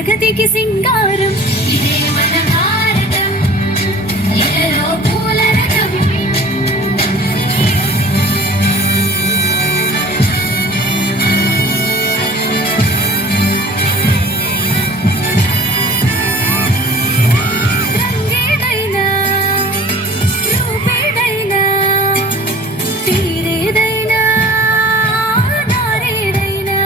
జగతికి సింగారం ఇదే మన భారతం ఇలలో పూల రథం రంగేడైనా రూపేడైనా తీరేదైనా నారేడైనా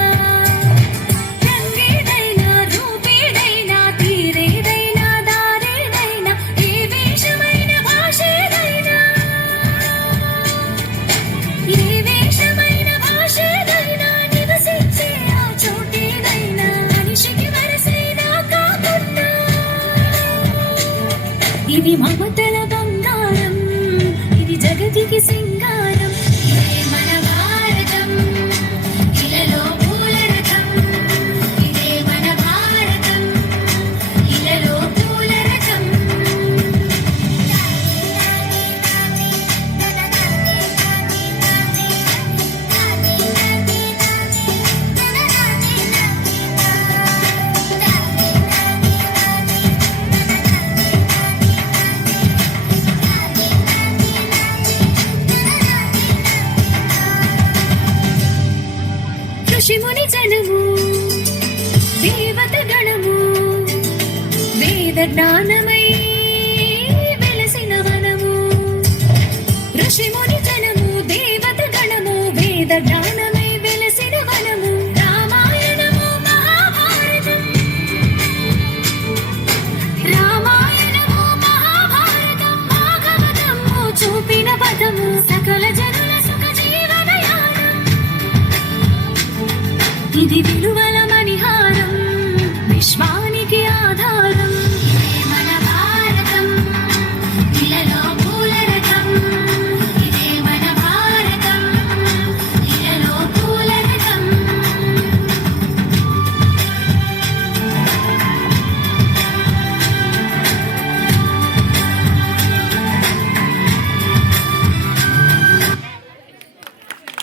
రంగేడైనా రూపేడైనా తీరేదైనా దారేడైనా ఏ వేషమైన భాషేదైనా ఏ వేషమైన భాషేదైనా నివసించే ఆ చోటేదైనా మనిషికి వరసైనా కాకుండా ఇది మమతల బంగారం ఇది జగతికి సింగారం ఇదే మన భారతం ఇలలో పూల రథం ఇదే మన భారతం ఇలలో పూల రథం ఋషిముని జనము దేవత గణము వేద జ్ఞానమై వెలసిన వనము ఋషిముని జనము దేవత గణము వేద జ్ఞానమై వెలసిన వనము రామాయణము మహాభారతం రామాయణము మహాభారతం భాగవతము చూపిన పదము సకల జనుల సుఖ జీవనయానం ఇది విలువల మణిహారం విశ్వా